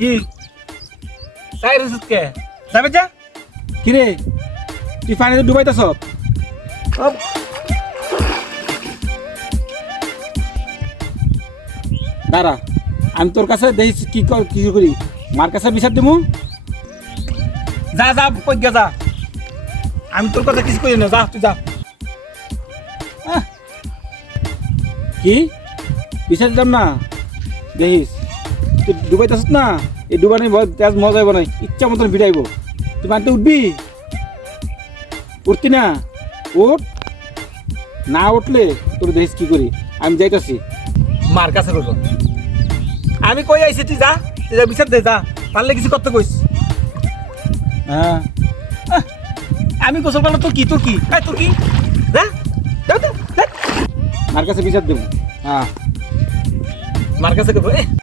কি তাই রসুদ কে যাবে যা কি রে তুই পানিতে ডুবাইতেছ দাঁড়া আমি তোর কাছে দেখি কি করি মার কাছে বিচার দেবো যা যা কই যা আমি তোর কথা কিছু করি না যা তুই যা কি বিচার যাম না দেখিস তুই ডুবাইতেছিস না এই ডুবানি তেজ মজা হইব না ইচ্ছা মতন ভিড়াইব তুই মানতে উঠবি উঠতি না উঠ না উঠলে তোর দেখিস কি করি আমি যাইতেছি মার কাছে রোজ আমি কই আইছি তুই যা বিচার দে যা পারলে কিছু করতে কইস হ্যাঁ আমি গোসল করলে তোর কি যা মার কাছে বিচার দেবো হ্যাঁ মার কাছে